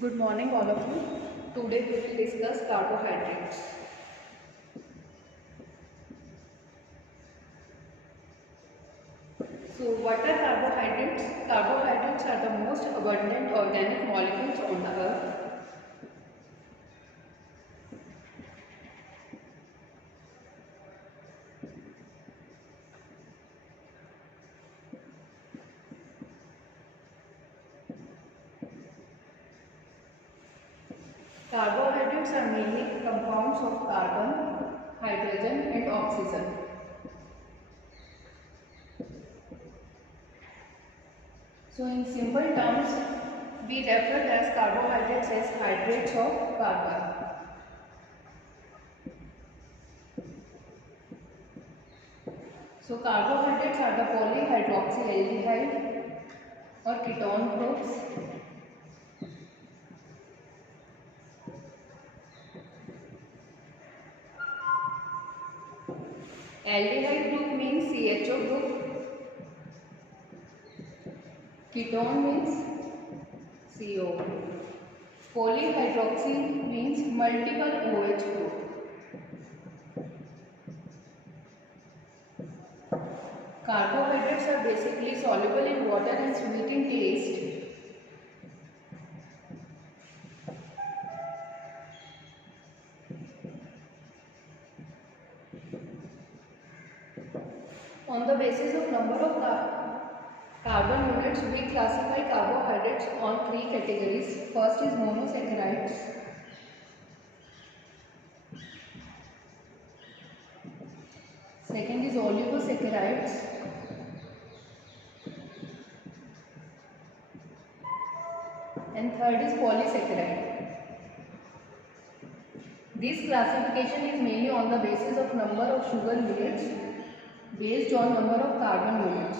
Good morning, all of you. Today we will discuss carbohydrates. So, what are carbohydrates? Carbohydrates are the most abundant organic molecules on the earth. Carbohydrates are mainly compounds of carbon, hydrogen, and oxygen. So, in simple terms, we refer as carbohydrates as hydrates of carbon. So, carbohydrates are the polyhydroxyaldehyde or ketone groups. Aldehyde group means CHO group. Ketone means CO. Polyhydroxy means multiple OH group. Carbohydrates are basically soluble in water and sweet in taste. On the basis of number of carbon units, we classify carbohydrates on three categories. First is monosaccharides. Second is oligosaccharides. And third is polysaccharide. This classification is mainly on the basis of number of sugar units based on number of carbon units.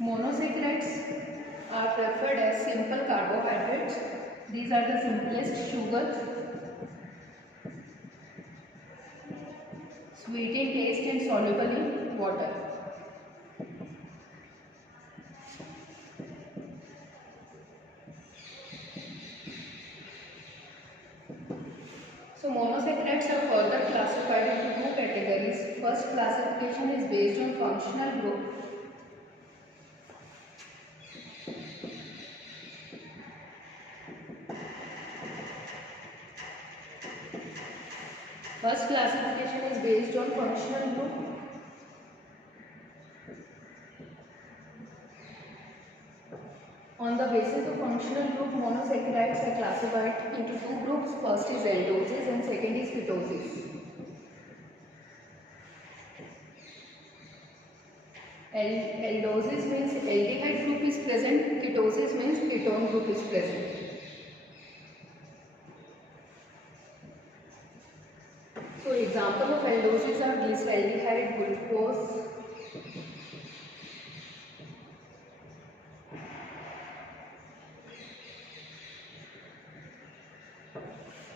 Monosaccharides are preferred as simple carbohydrates. These are the simplest sugars, sweet in taste and soluble in water. So monosaccharides are further classified into two categories. First classification is based on functional group. First classification is based on functional group. On the basis of functional group, monosaccharides are classified into two groups. First is aldoses and second is ketoses. Aldoses means aldehyde group is present, ketoses means ketone group is present. So example of aldoses are glyceraldehyde, glucose,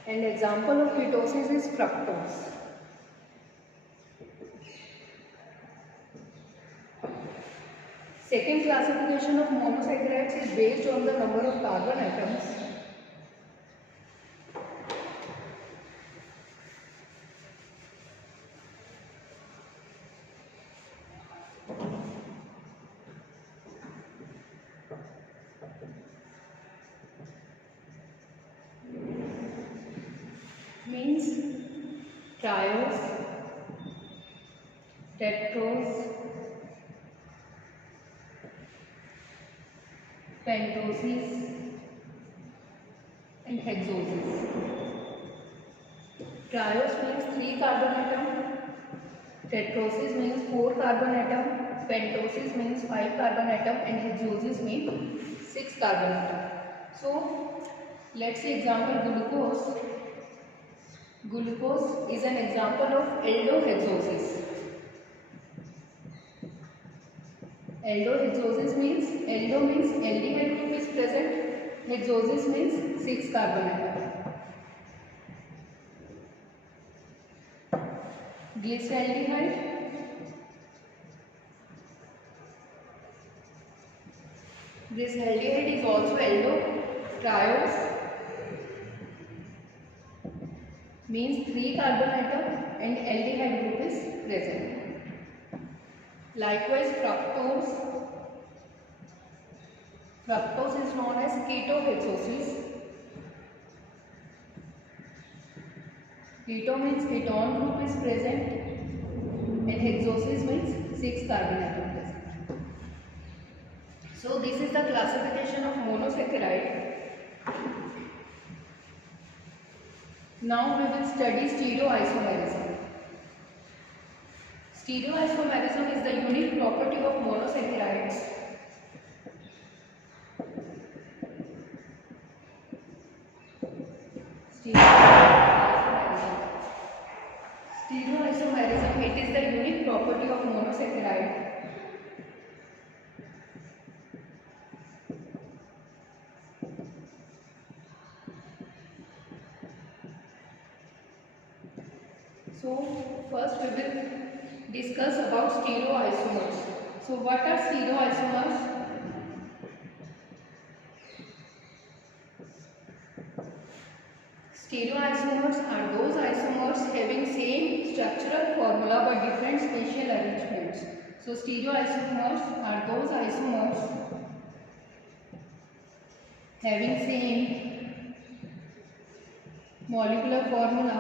and example of ketoses is fructose. Second classification of monosaccharides is based on the number of carbon atoms. Means triose, tetrose, pentoses and hexoses. Triose means 3 carbon atom, tetroses means 4 carbon atom, pentoses means 5 carbon atom and hexoses means 6 carbon atom. So let's see example glucose. Glucose is an example of aldohexoses. Aldohexoses means aldo means aldehyde group is present, hexoses means 6 carbon atom. Glyceraldehyde This aldehyde is also aldotriose, means 3 carbon atom and aldehyde group is present. Likewise, fructose. Fructose is known as ketohexosis. Keto means ketone group is present and hexosis means 6 carbon atom present. So this is the classification of monosaccharide. Now we will study stereoisomerism. Stereoisomerism is the unique property of monosaccharides. Stereoisomerism, it is the unique property of monosaccharide. So first we will discuss about stereoisomers. So what are stereoisomers? Stereoisomers are those isomers having same structural formula but different spatial arrangements. So stereoisomers are those isomers having same molecular formula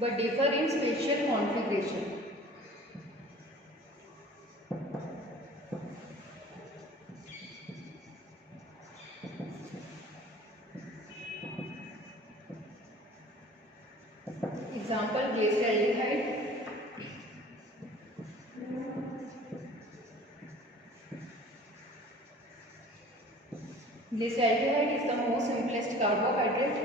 but differ in spatial configuration. Example, glyceraldehyde. Glyceraldehyde is the most simplest carbohydrate.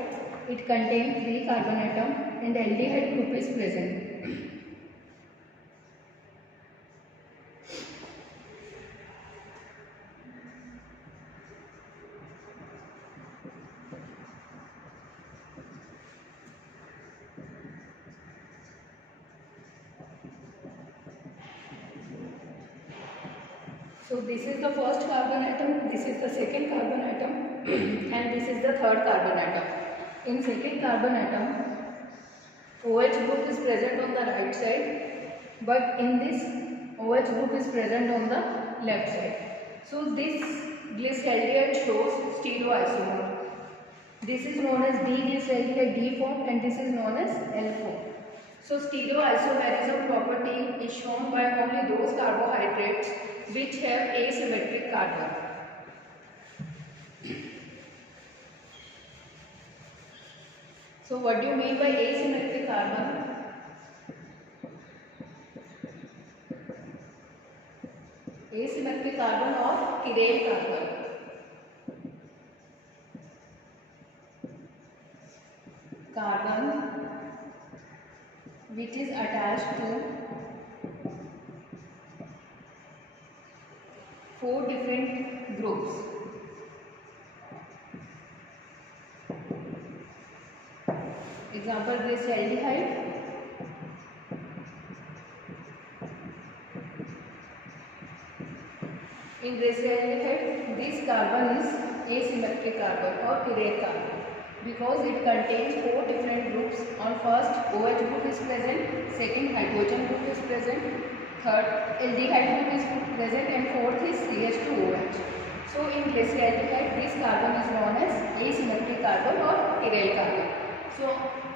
It contains 3 carbon atoms and aldehyde group is present. So this is the first carbon atom, this is the second carbon atom and this is the third carbon atom. In second carbon atom, OH group is present on the right side, but in this OH group is present on the left side. So this glyceraldehyde shows stereoisomer. This is known as D-glyceraldehyde D form and this is known as L form. So stereoisomerism property is shown by only those carbohydrates which have asymmetric carbon. So what do you mean by asymmetric carbon? Asymmetric carbon or chiral carbon. Carbon which is attached to 4 different groups. Example, glyceraldehyde. In glyceraldehyde, this carbon is asymmetric carbon or chiral carbon because it contains 4 different groups. On first, OH group is present, second, hydrogen group is present, third, aldehyde group is present and fourth is CH2OH. So in glyceraldehyde, this carbon is known as asymmetric carbon or chiral carbon. So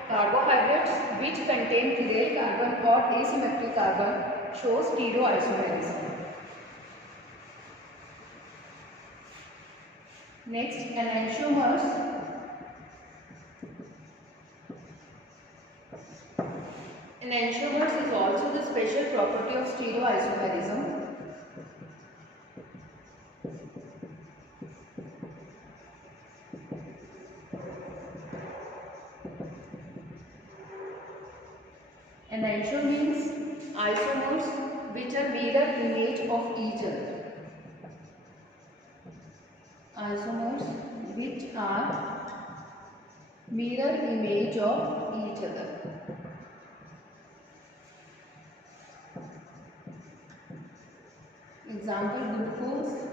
carbohydrates which contain chiral carbon or asymmetric carbon show stereoisomerism. Next, enantiomers. Enantiomers is also the special property of stereoisomerism. Enantiomer means isomers which are mirror image of each other. Isomers which are mirror image of each other. example glucose,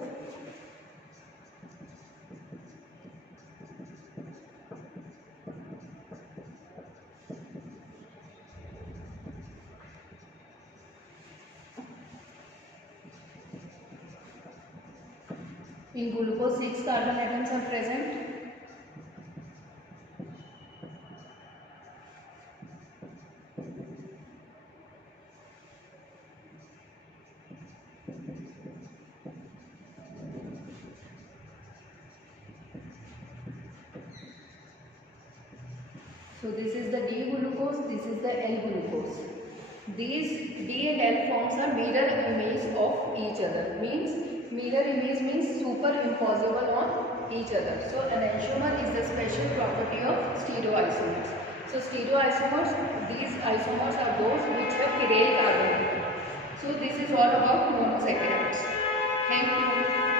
in glucose 6 carbon atoms are present. So this is the D glucose, this is the L glucose. These D and L forms a mirror image of each other. Means mirror image means superimposable on each other. So enantiomer is the special property of stereoisomers. So stereoisomers, these isomers are those which have chiral carbon. So this is all about monosaccharides. Thank you.